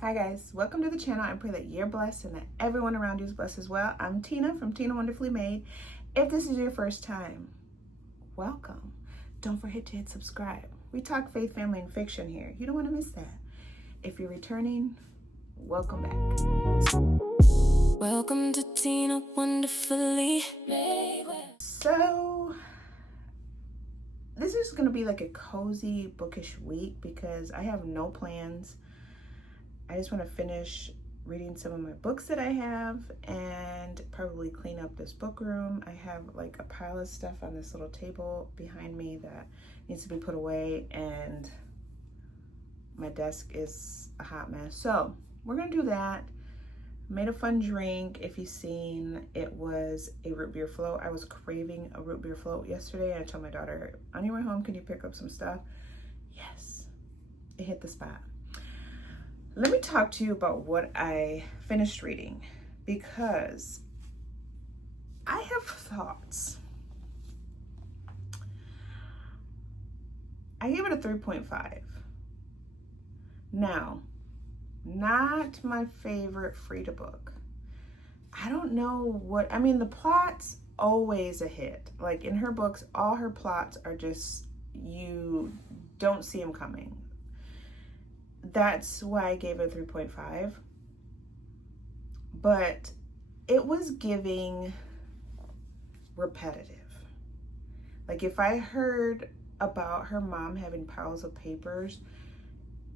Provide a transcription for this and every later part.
Hi guys, welcome to the channel. I pray that you're blessed and that everyone around you is blessed as well. I'm Tina from Tina Wonderfully Made. If this is your first time, welcome. Don't forget to hit subscribe. We talk faith, family, and fiction here. You don't want to miss that. If you're returning, welcome back. Welcome to Tina Wonderfully Made. So, this is going to be like a cozy bookish week because I have no plans. I just want to finish reading some of my books that I have and probably clean up this book room. I have like a pile of stuff on this little table behind me that needs to be put away, and my desk is a hot mess. So we're gonna do that. Made a fun drink. If you've seen, it was a root beer float. I was craving a root beer float yesterday, and I told my daughter, on your way home, can you pick up some stuff? Yes, it hit the spot. Let me talk to you about what I finished reading, because I have thoughts. I gave it a 3.5. Now, not my favorite Frida book. I don't know what, I mean, the plot's always a hit. Like in her books, all her plots are just, you don't see them coming. That's why I gave it a 3.5. But it was giving repetitive. Like if I heard about her mom having piles of papers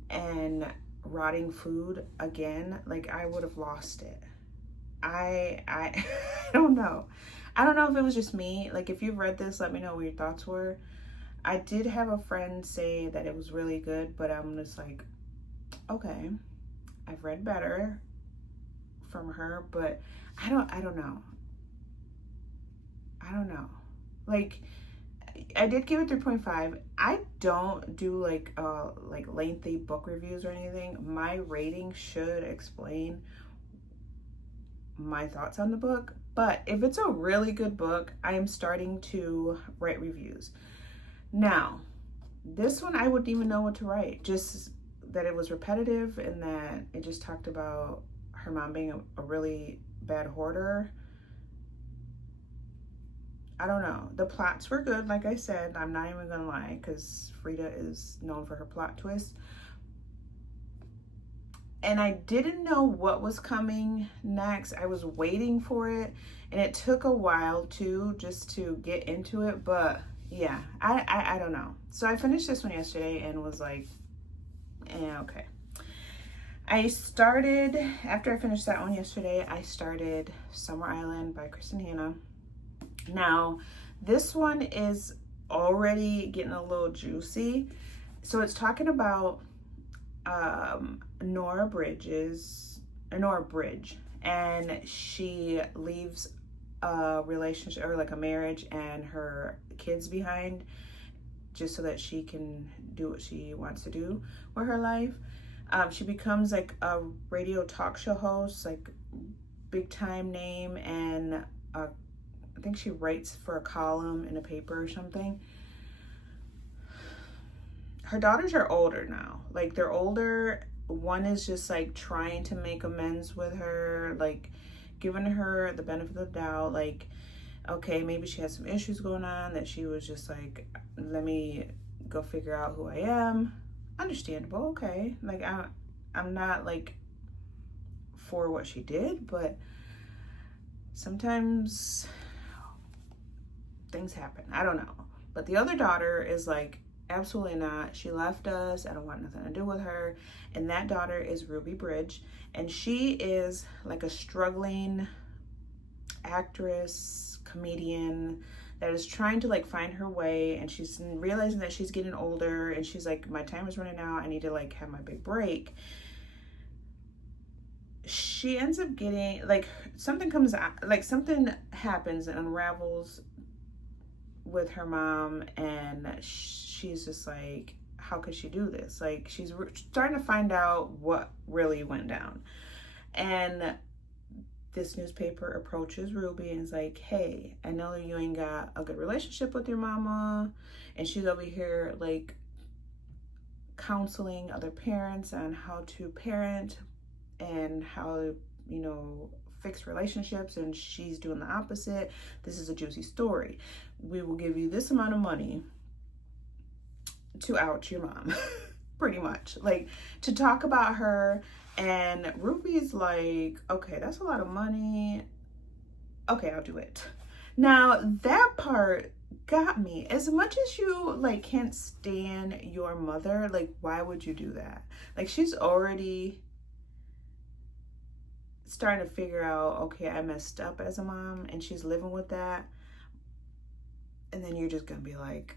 and rotting food again, like I would have lost it. I don't know. I don't know if it was just me. Like if you've read this, let me know what your thoughts were. I did have a friend say that it was really good, but I'm just like, okay, I've read better from her, but I don't know. Like I did give it 3.5. I don't do like lengthy book reviews or anything. My rating should explain my thoughts on the book, but if it's a really good book, I am starting to write reviews. Now, this one I wouldn't even know what to write. Just that it was repetitive and that it just talked about her mom being a really bad hoarder. I don't know. The plots were good, like I said. I'm not even gonna lie, because Frida is known for her plot twist. And I didn't know what was coming next. I was waiting for it, and it took a while too, just to get into it. But yeah, I don't know. So I finished this one yesterday and was like, okay. I started, after I finished that one yesterday, I started Summer Island by Kristen Hanna. Now, this one is already getting a little juicy. So it's talking about Nora Bridge, and she leaves a relationship or like a marriage and her kids behind just so that she can do what she wants to do with her life. She becomes like a radio talk show host, like big time name, and I think she writes for a column in a paper or something. Her daughters are older now. Like they're older. One is just like trying to make amends with her, like giving her the benefit of the doubt, like, okay, maybe she has some issues going on that she was just like, let me go figure out who I am. Understandable, okay. Like I'm not like for what she did, but sometimes things happen. I don't know. But the other daughter is like, absolutely not. She left us. I don't want nothing to do with her. And that daughter is Ruby Bridge. And she is like a struggling actress, comedian that is trying to like find her way. And she's realizing that she's getting older. And she's like, my time is running out. I need to like have my big break. She ends up getting like something comes out, like something happens and unravels with her mom, and she's just like, how could she do this? Like she's starting to find out what really went down. And this newspaper approaches Ruby and is like, hey, I know you ain't got a good relationship with your mama, and she's over here like counseling other parents on how to parent and how, you know, fix relationships, and she's doing the opposite. This is a juicy story. We will give you this amount of money to out your mom. Pretty much, like, to talk about her. And Ruby's like, okay, that's a lot of money. Okay, I'll do it. Now that part got me. As much as you like can't stand your mother, like, why would you do that? Like, she's already starting to figure out, okay, I messed up as a mom, and she's living with that. And then you're just gonna be like,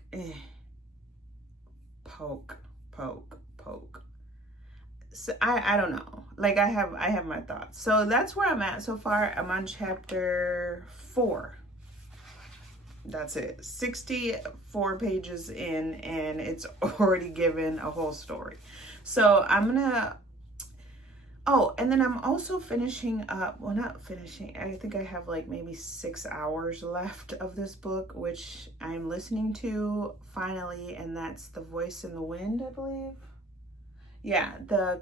poke. So I don't know. Like, I have my thoughts. So that's where I'm at so far. I'm on chapter 4. That's it. 64 pages in, and it's already given a whole story. So I'm gonna, oh, and then I'm also finishing up, well, not finishing, I think I have like maybe 6 hours left of this book, which I'm listening to finally, and that's The Voice in the Wind, I believe. Yeah, the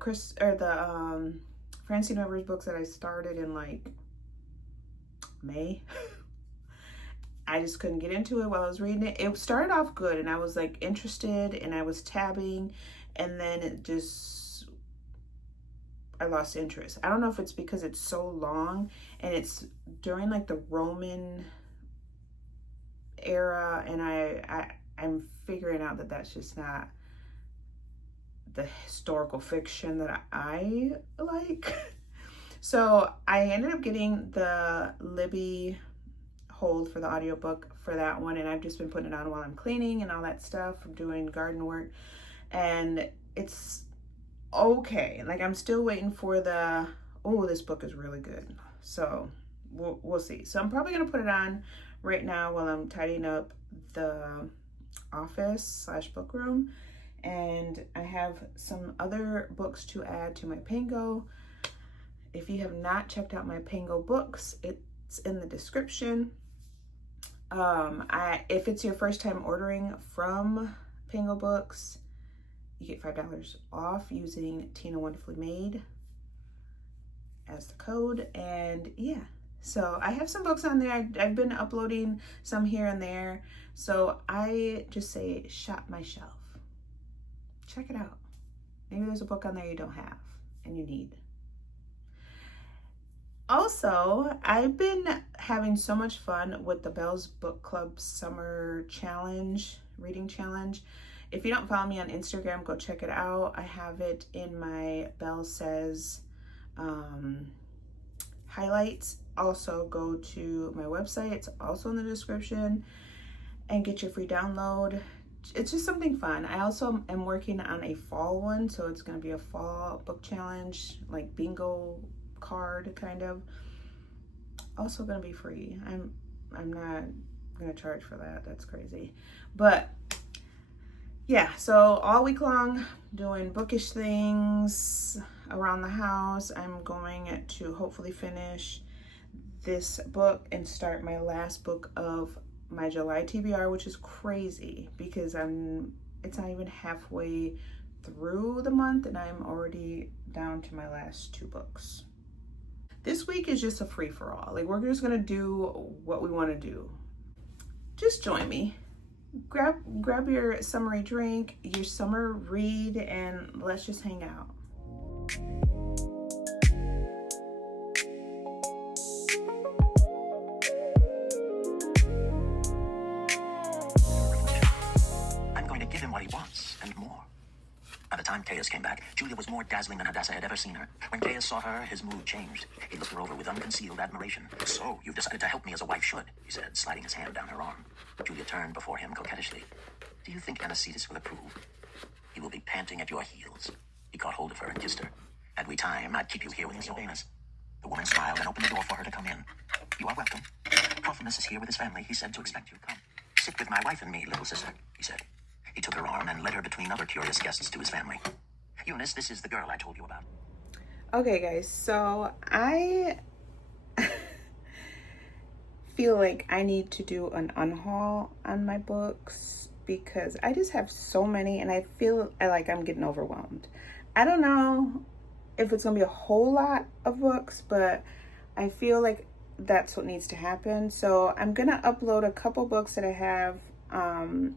Francine Rivers books that I started in like May. I just couldn't get into it while I was reading it. It started off good, and I was like interested, and I was tabbing, and then it just, I lost interest. I don't know if it's because it's so long, and it's during like the Roman era, and I'm figuring out that that's just not the historical fiction that I like. So I ended up getting the Libby hold for the audiobook for that one, and I've just been putting it on while I'm cleaning and all that stuff. I'm doing garden work, and it's okay. Like, I'm still waiting for the, oh, this book is really good. So we'll see. So I'm probably gonna put it on right now while I'm tidying up the office / book room. And I have some other books to add to my Pango. If you have not checked out my Pango books, it's in the description. If it's your first time ordering from Pango Books, you get $5 off using tinawonderfullymade as the code. And yeah, so I have some books on there. I've been uploading some here and there. So I just say shop my shelf. Check it out. Maybe there's a book on there you don't have and you need. Also, I've been having so much fun with the Belle's Book Club Summer Challenge, Reading Challenge. If you don't follow me on Instagram, go check it out. I have it in my Belle Says highlights. Also, go to my website. It's also in the description, and get your free download. It's just something fun. I also am working on a fall one, so it's going to be a fall book challenge, like bingo card kind of. Also going to be free. I'm not going to charge for that. That's crazy. But yeah, so all week long doing bookish things around the house. I'm going to hopefully finish this book and start my last book of my July TBR, which is crazy because it's not even halfway through the month and I'm already down to my last 2 books. This week is just a free-for-all. Like, we're just gonna do what we want to do. Just join me. Grab your summery drink, your summer read, and let's just hang out. What he wants and more. By the time Caius came back, Julia was more dazzling than Hadassah had ever seen her. When Caius saw her, his mood changed. He looked her over with unconcealed admiration. "So, you've decided to help me as a wife should," he said, sliding his hand down her arm. Julia turned before him coquettishly. "Do you think Anicetus will approve? He will be panting at your heels." He caught hold of her and kissed her. "Had we time, I'd keep you here with Miss Urbanus." The woman smiled and opened the door for her to come in. "You are welcome. Trophimus is here with his family. He said to expect you. Come. Sit with my wife and me, little sister," he said. He took her arm and led her between other curious guests to his family. "Eunice, this is the girl I told you about." Okay, guys, so I feel like I need to do an unhaul on my books because I just have so many and I feel like I'm getting overwhelmed. I don't know if it's gonna be a whole lot of books, but I feel like that's what needs to happen. So I'm gonna upload a couple books that I have on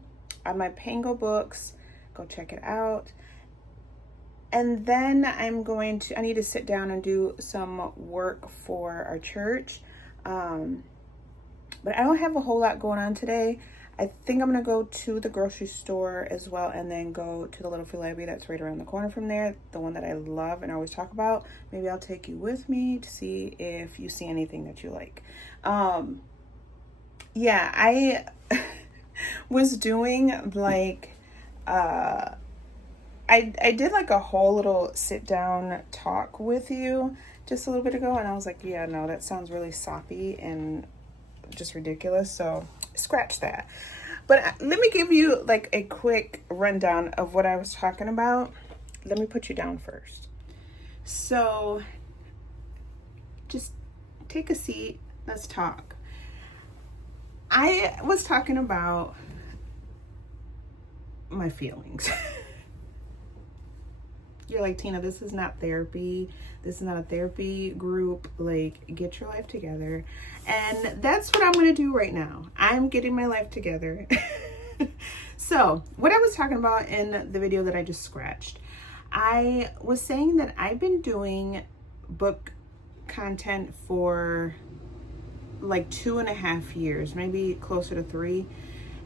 my Pango Books. Go check it out. And then I need to sit down and do some work for our church. But I don't have a whole lot going on today. I think I'm going to go to the grocery store as well, and then go to the little free library that's right around the corner from there, the one that I love and always talk about. Maybe I'll take you with me to see if you see anything that you like. Yeah, I was doing like, I did like a whole little sit down talk with you just a little bit ago, and I was like, yeah, no, that sounds really soppy and just ridiculous, so scratch that. But let me give you like a quick rundown of what I was talking about. Let me put you down first. So just take a seat, let's talk. I was talking about my feelings. You're like, Tina, this is not therapy. This is not a therapy group. Like, get your life together. And that's what I'm going to do right now. I'm getting my life together. So, what I was talking about in the video that I just scratched, I was saying that I've been doing book content for like 2.5 years, maybe closer to 3.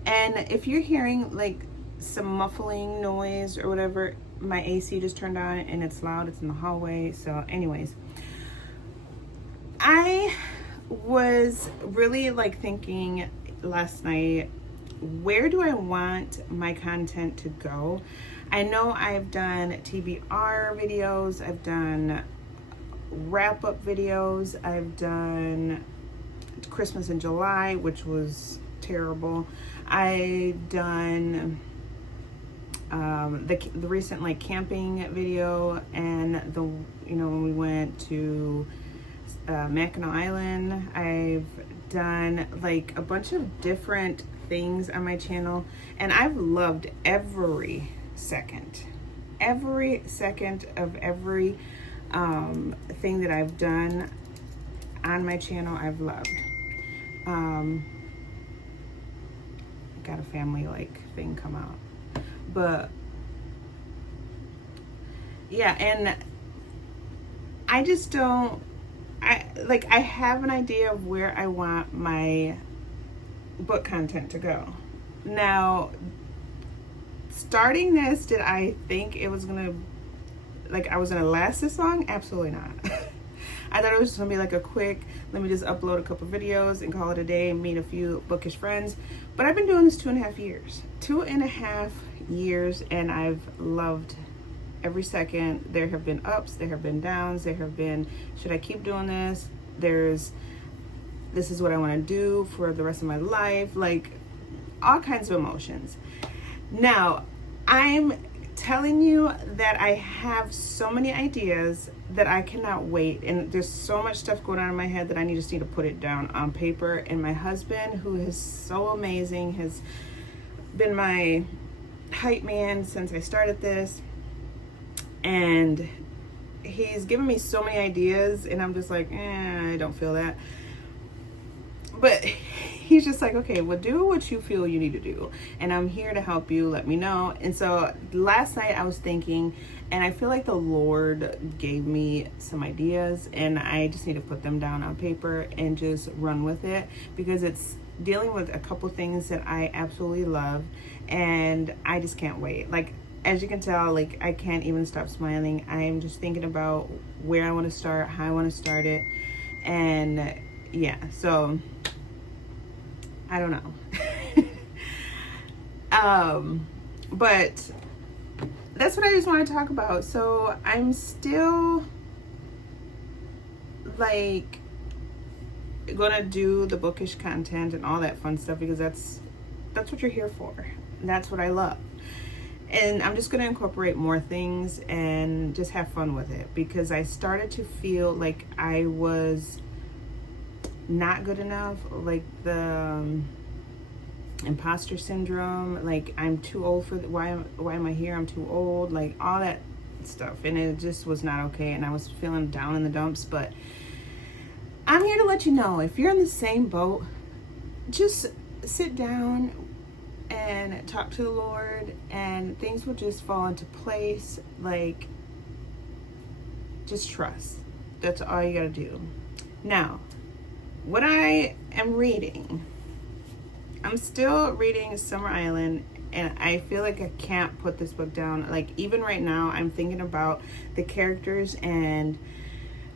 And if you're hearing like some muffling noise or whatever, my AC just turned on and it's loud. It's in the hallway. So anyways, I was really like thinking last night, where do I want my content to go? I know I've done TBR videos, I've done wrap-up videos, I've done Christmas in July, which was terrible. I've done the recent like camping video, and when we went to Mackinac Island. I've done like a bunch of different things on my channel, and I've loved every second of every thing that I've done on my channel. I've loved. Got a family like thing come out, but yeah, and I just don't, I have an idea of where I want my book content to go. Now, starting this, did I think it was gonna, I was gonna last this long? Absolutely not. I thought it was just gonna be like a quick, let me just upload a couple videos and call it a day and meet a few bookish friends. But I've been doing this 2.5 years. 2.5 years, and I've loved every second. There have been ups, there have been downs, there have been, should I keep doing this? This is what I want to do for the rest of my life. Like, all kinds of emotions. Now, I'm telling you that I have so many ideas that I cannot wait, and there's so much stuff going on in my head that I just need to put it down on paper. And my husband, who is so amazing, has been my hype man since I started this, and he's given me so many ideas, and I'm just like, I don't feel that. But he's just like, okay, well, do what you feel you need to do, and I'm here to help you. Let me know. And so last night I was thinking, and I feel like the Lord gave me some ideas, and I just need to put them down on paper and just run with it, because it's dealing with a couple things that I absolutely love, and I just can't wait. Like, as you can tell, like, I can't even stop smiling. I'm just thinking about where I want to start, how I want to start it, and yeah, so I don't know. But that's what I just want to talk about. So I'm still like gonna do the bookish content and all that fun stuff, because that's what you're here for. That's what I love. And I'm just gonna incorporate more things and just have fun with it, because I started to feel like I was not good enough, like the imposter syndrome, like I'm too old for why am I here, I'm too old, like all that stuff, and it just was not okay, and I was feeling down in the dumps. But I'm here to let you know, if you're in the same boat, just sit down and talk to the Lord, and things will just fall into place. Like, just trust. That's all you gotta do. Now, what I am reading, I'm still reading Summer Island, and I feel like I can't put this book down. Like, even right now, I'm thinking about the characters and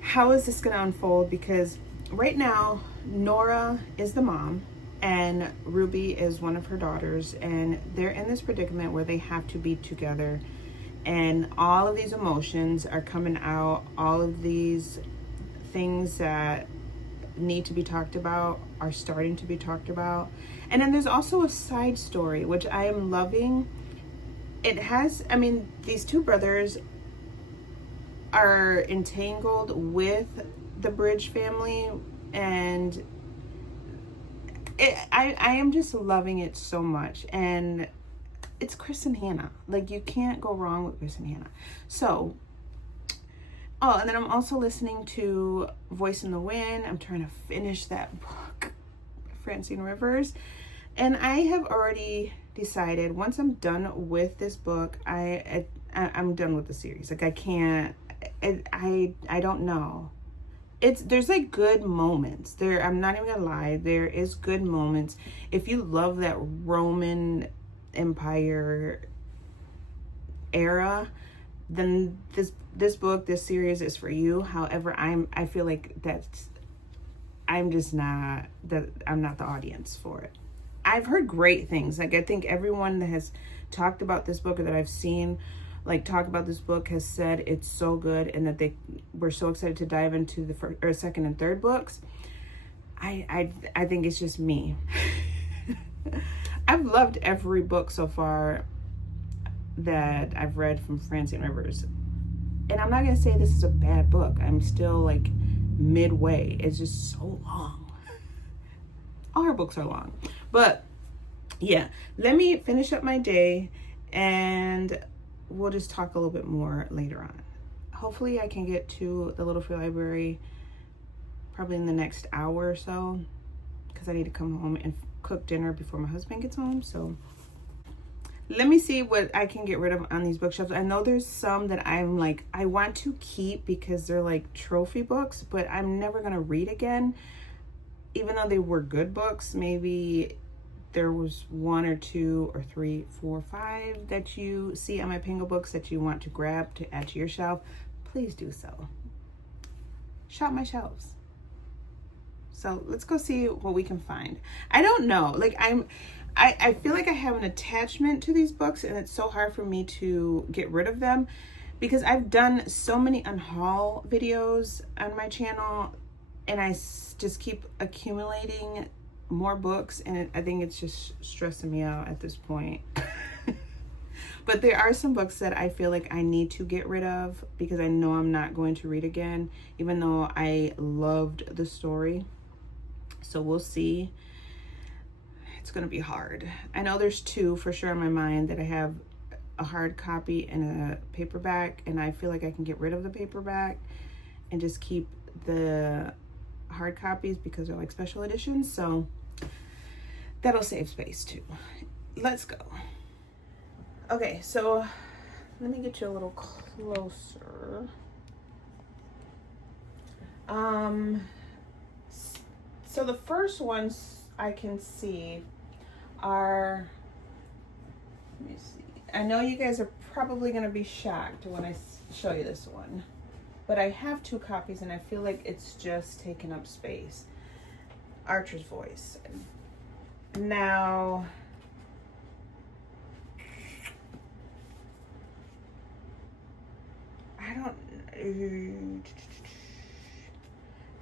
how is this going to unfold, because right now, Nora is the mom and Ruby is one of her daughters, and they're in this predicament where they have to be together, and all of these emotions are coming out, all of these things that need to be talked about are starting to be talked about. And then there's also a side story, which I am loving. It has, I mean, these two brothers are entangled with the Bridge family, and I am just loving it so much. And it's Chris and Hannah. Like, you can't go wrong with Chris and Hannah. So, oh, and then I'm also listening to Voice in the Wind. I'm trying to finish that book, Francine Rivers. And I have already decided, once I'm done with this book, I'm done with the series. Like, I can't, I don't know. There's like good moments there. I'm not even gonna lie. There is good moments. If you love that Roman Empire era, then this book, this series is for you. However, I feel like I'm not the audience for it. I've heard great things. Like, I think everyone that has talked about this book, or that I've seen like talk about this book, has said it's so good, and that they were so excited to dive into the first, or second and third books. I think it's just me. I've loved every book so far that I've read from Francine Rivers. And I'm not going to say this is a bad book. I'm still like midway. It's just so long. All her books are long. But yeah, let me finish up my day, and we'll just talk a little bit more later on. Hopefully I can get to the Little Free Library probably in the next hour or so, because I need to come home and cook dinner before my husband gets home. So let me see what I can get rid of on these bookshelves. I know there's some that I'm like, I want to keep because they're like trophy books, but I'm never going to read again. Even though they were good books, maybe there was 1 or 2 or 3, 4, 5 that you see on my Pango books that you want to grab to add to your shelf. Please do so. Shop my shelves. So let's go see what we can find. I don't know. Like, I feel like I have an attachment to these books, and it's so hard for me to get rid of them, because I've done so many unhaul videos on my channel, and I just keep accumulating more books, and I think it's just stressing me out at this point. But there are some books that I feel like I need to get rid of, because I know I'm not going to read again, even though I loved the story. So we'll see. It's going to be hard. I know there's 2 for sure in my mind that I have, a hard copy and a paperback, and I feel like I can get rid of the paperback and just keep the hard copies because they're like special editions. So that'll save space too. Let's go. Okay, so let me get you a little closer. So the first ones I can see are, let me see. I know you guys are probably going to be shocked when I show you this one, but I have 2 copies and I feel like it's just taking up space. Archer's Voice. Now,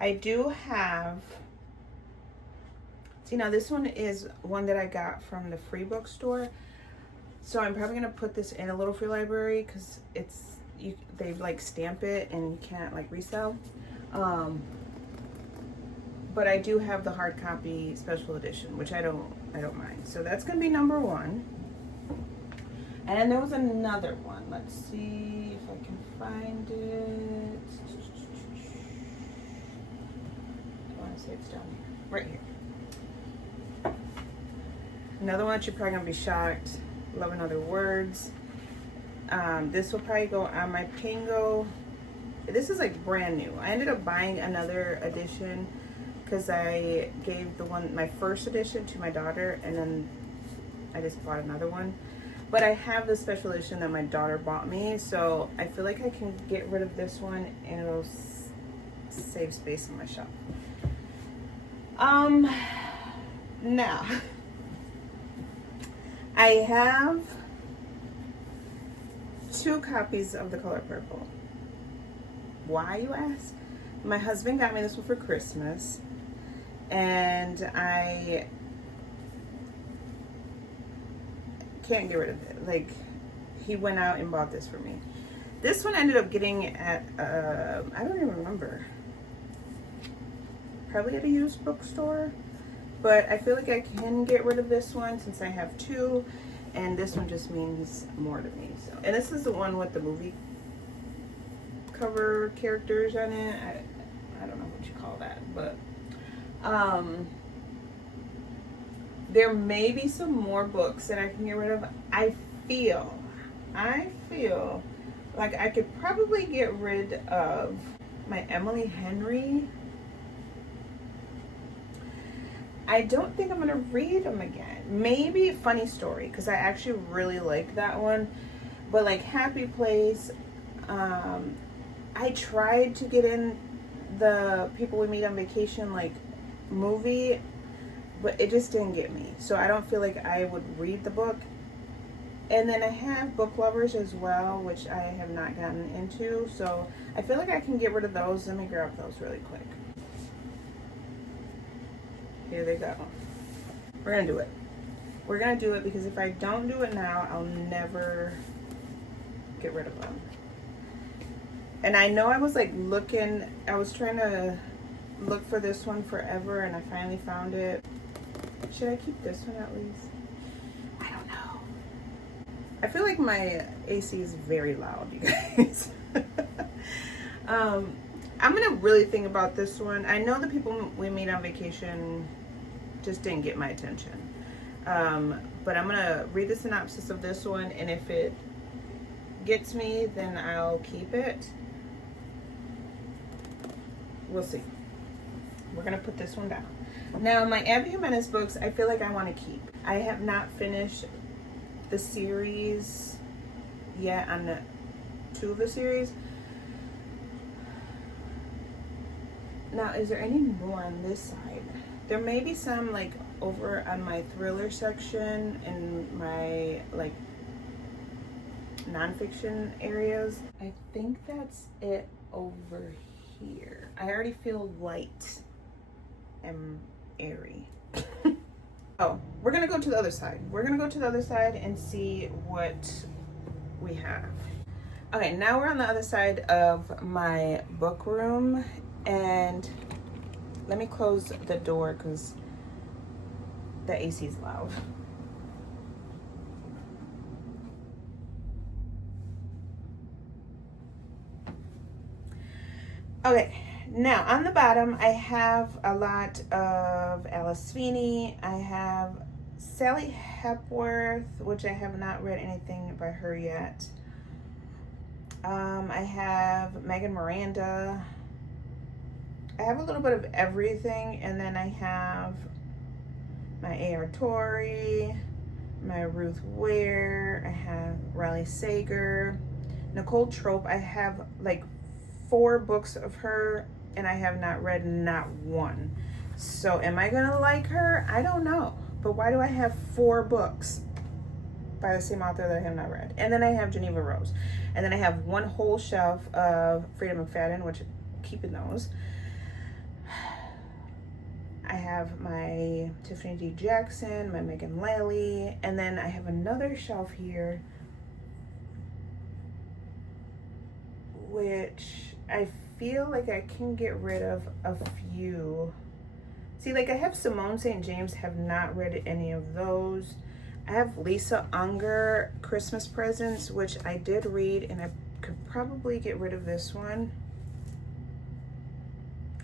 I do have, see, now this one is one that I got from the free bookstore. So I'm probably gonna put this in a Little Free Library because they like stamp it and you can't like resell. But I do have the hard copy special edition, which I don't mind. So that's gonna be number 1. And then there was another one. Let's see if I can find it. I want to say it's down here. Right here. Another one that you're probably going to be shocked. Love in Other Words. This will probably go on my Pingo. This is like brand new. I ended up buying another edition because I gave my first edition to my daughter, and then I just bought another one. But I have the special edition that my daughter bought me, so I feel like I can get rid of this one and it'll save space on my shelf. Now I have 2 copies of The Color Purple. Why, you ask? My husband got me this one for Christmas, and I can't get rid of it. Like, he went out and bought this for me. This one I ended up getting at I don't even remember, probably at a used bookstore, but I feel like I can get rid of this one since I have 2, and this one just means more to me. So, and this is the one with the movie cover characters on it. I don't know what you call that, but there may be some more books that I can get rid of. I feel like I could probably get rid of my Emily Henry. I don't think I'm gonna read them again. Maybe Funny Story, because I actually really like that one. But like Happy Place, I tried to get in the People We Meet on Vacation like movie, but it just didn't get me. So I don't feel like I would read the book. And then I have Book Lovers as well, which I have not gotten into. So I feel like I can get rid of those. Let me grab those really quick. Here they go. We're gonna do it. We're gonna do it because if I don't do it now, I'll never get rid of them. And I know I was like looking, I was trying to look for this one forever, and I finally found it. Should I keep this one at least? I don't know. I feel like my AC is very loud, you guys. I'm gonna really think about this one. I know the People We Meet on Vacation just didn't get my attention. But I'm gonna read the synopsis of this one, and if it gets me, then I'll keep it. We'll see. We're gonna put this one down. Now, my Abby Jimenez books, I feel like I want to keep. I have not finished the series yet on the 2 of the series. Now, is there any more on this side? There may be some like over on my thriller section and my like nonfiction areas. I think that's it over here. I already feel light and airy. Oh, we're gonna go to the other side. We're gonna go to the other side and see what we have. Okay, now we're on the other side of my book room, and let me close the door because the AC is loud. Okay, now on the bottom I have a lot of Alice Sweeney. I have Sally Hepworth, which I have not read anything by her yet. I have Megan Miranda. I have a little bit of everything, and then I have my A.R. Torrey, my Ruth Ware, I have Riley Sager, Nicole Trope. I have like 4 books of her, and I have not read not one. So am I gonna like her? I don't know. But why do I have 4 books by the same author that I have not read? And then I have Geneva Rose. And then I have one whole shelf of Frida McFadden, which I'm keeping those. I have my Tiffany D. Jackson, my Megan Lally, and then I have another shelf here, which I feel like I can get rid of a few. See, like I have Simone St. James, have not read any of those. I have Lisa Unger Christmas Presents, which I did read, and I could probably get rid of this one.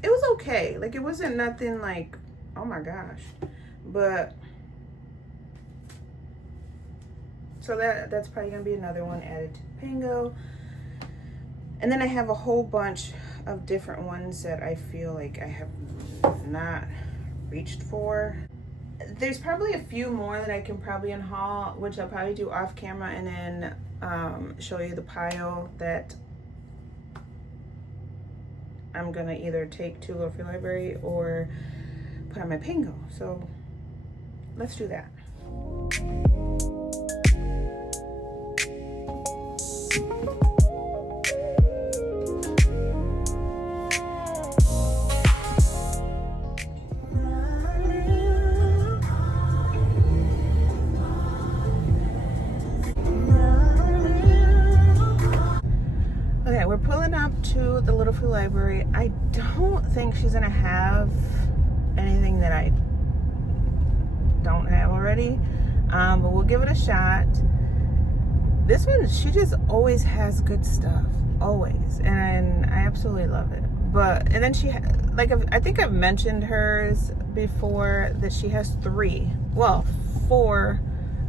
It was okay. Like, it wasn't nothing like, oh my gosh. But, so that's probably gonna be another one added to the Pango. And then I have a whole bunch of different ones that I feel like I have not reached for. There's probably a few more that I can probably unhaul, which I'll probably do off camera, and then show you the pile that I'm gonna either take to Little Free Library or put on my Pango. So let's do that. Okay, we're pulling up to the Little Free Library. I don't think she's gonna have anything that I don't have already, but we'll give it a shot. This one, she just always has good stuff, always, and I absolutely love it. But, and then she, like, I think I've mentioned hers before, that she has 4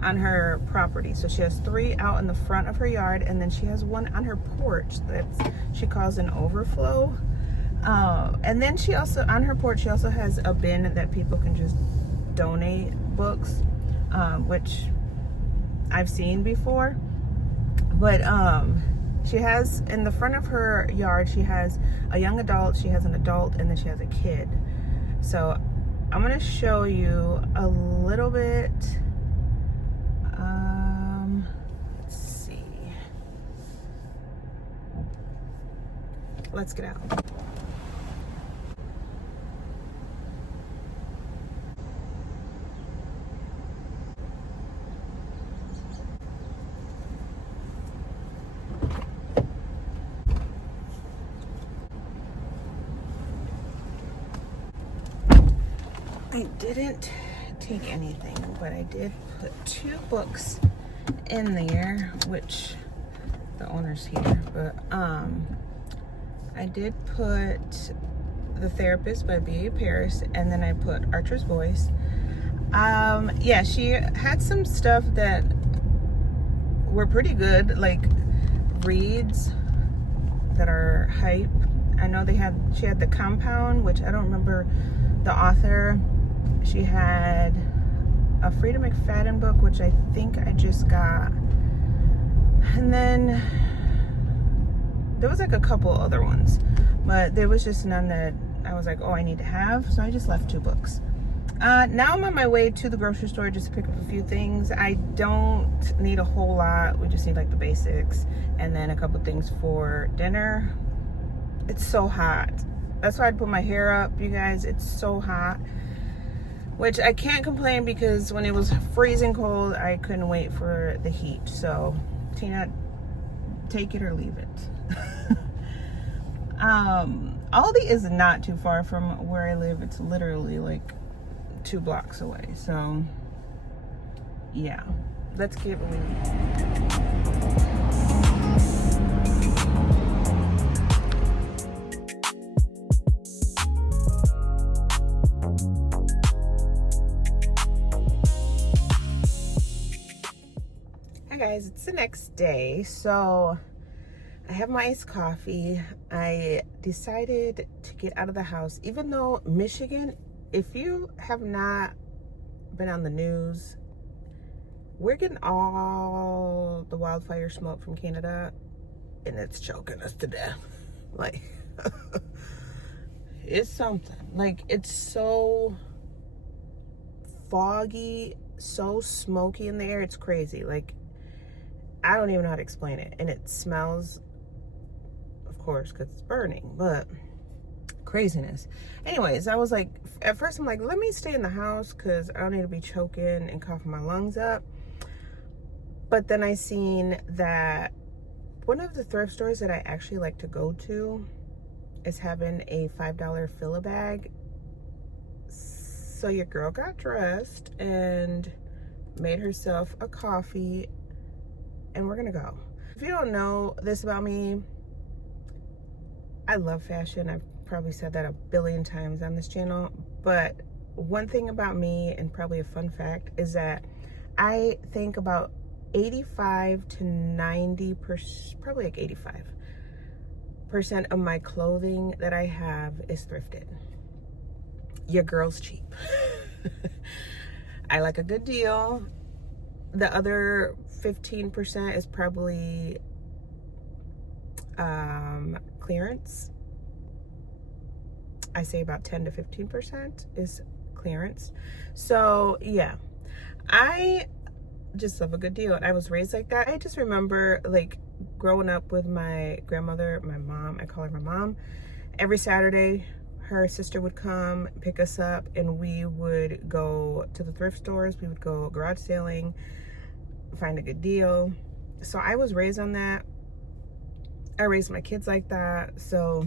on her property. So she has 3 out in the front of her yard, and then she has 1 on her porch that she calls an overflow. And then she also, on her porch, she also has a bin that people can just donate books, which I've seen before. But she has, in the front of her yard, she has a young adult, she has an adult, and then she has a kid. So I'm gonna show you a little bit. Let's see. Let's get out. I didn't take anything, but I did put 2 books in there, which the owner's here, but I did put The Therapist by B.A. Paris, and then I put Archer's Voice. Yeah, she had some stuff that were pretty good, like reads that are hype. I know she had The Compound, which I don't remember the author. She had a Frida McFadden book, which I think I just got. And then there was like a couple other ones, but there was just none that I was like, oh, I need to have. So I just left 2 books. Now I'm on my way to the grocery store just to pick up a few things. I don't need a whole lot. We just need like the basics, and then a couple things for dinner. It's so hot. That's why I'd put my hair up, you guys. It's so hot. Which I can't complain, because when it was freezing cold, I couldn't wait for the heat. So, Tina, take it or leave it. Aldi is not too far from where I live. It's literally like 2 blocks away. So, yeah. Let's get moving. Guys, it's the next day, so I have my iced coffee. I decided to get out of the house, even though Michigan, if you have not been on the news, we're getting all the wildfire smoke from Canada, and it's choking us to death. Like, it's something. Like, it's so foggy, so smoky in the air, it's crazy. Like, I don't even know how to explain it. And it smells, of course, because it's burning, but craziness. Anyways, I was like, at first I'm like, let me stay in the house because I don't need to be choking and coughing my lungs up. But then I seen that one of the thrift stores that I actually like to go to is having a $5 fill-a-bag. So your girl got dressed and made herself a coffee, and we're gonna go. If you don't know this about me, I love fashion. I've probably said that a billion times on this channel, but one thing about me, and probably a fun fact, is that I think about 85 to 90%, probably like 85% of my clothing that I have is thrifted. Your girl's cheap. I like a good deal. The other 15% is probably clearance. I say about 10 to 15% is clearance. So yeah, I just love a good deal. I was raised like that. I just remember like growing up with my grandmother, my mom, I call her my mom. Every Saturday, her sister would come pick us up and we would go to the thrift stores. We would go garage sailing, find a good deal. So I was raised on that. I raised my kids like that. So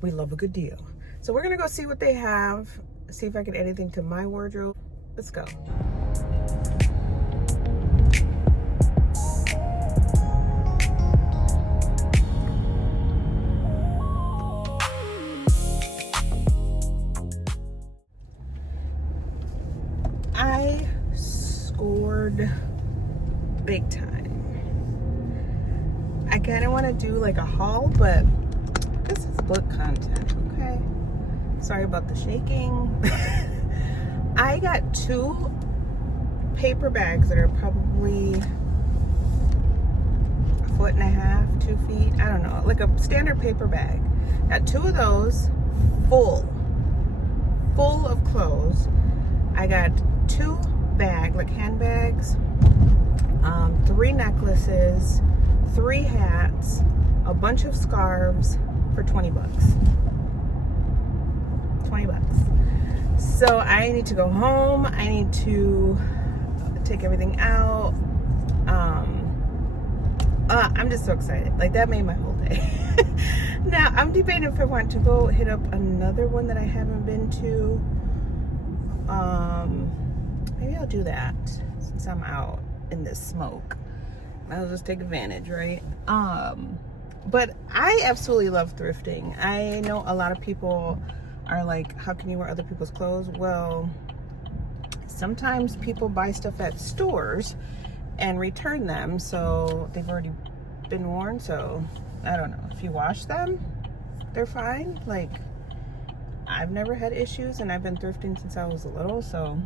we love a good deal. So we're gonna go see what they have, see if I can add anything to my wardrobe. Let's go. I scored big time. I kind of want to do like a haul, but this is book content, okay? Sorry about the shaking. I got 2 paper bags that are probably 1.5 2 feet. I don't know, like a standard paper bag. Got 2 of those full of clothes. I got 2 bags, like handbags, 3 necklaces, 3 hats, a bunch of scarves for 20 bucks. 20 bucks. So I need to go home. I need to take everything out. I'm just so excited. Like, that made my whole day. Now I'm debating if I want to go hit up another one that I haven't been to. Maybe I'll do that since I'm out in this smoke. I'll just take advantage, right? But I absolutely love thrifting. I know a lot of people are like, how can you wear other people's clothes? Well, sometimes people buy stuff at stores and return them, so they've already been worn. So I don't know, if you wash them, they're fine. Like, I've never had issues, and I've been thrifting since I was little, so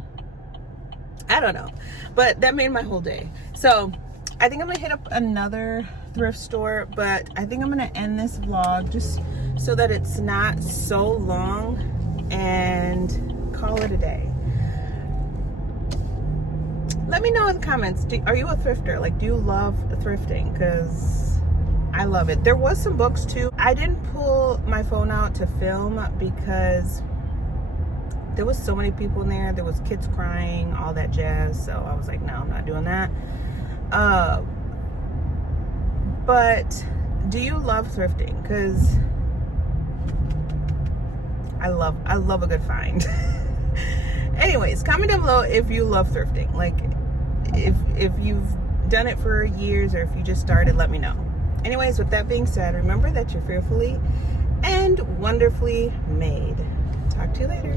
I don't know. But that made my whole day. So I think I'm gonna hit up another thrift store, but I think I'm gonna end this vlog just so that it's not so long, and call it a day. Let me know in the comments, are you a thrifter? Like, do you love thrifting? Because I love it. There was some books too. I didn't pull my phone out to film because there was so many people in there. There was kids crying, all that jazz. So I was like, no, I'm not doing that. But do you love thrifting? Because I love a good find. Anyways, comment down below if you love thrifting. Like, if you've done it for years, or if you just started, let me know. Anyways, with that being said, remember that you're fearfully and wonderfully made. Talk to you later.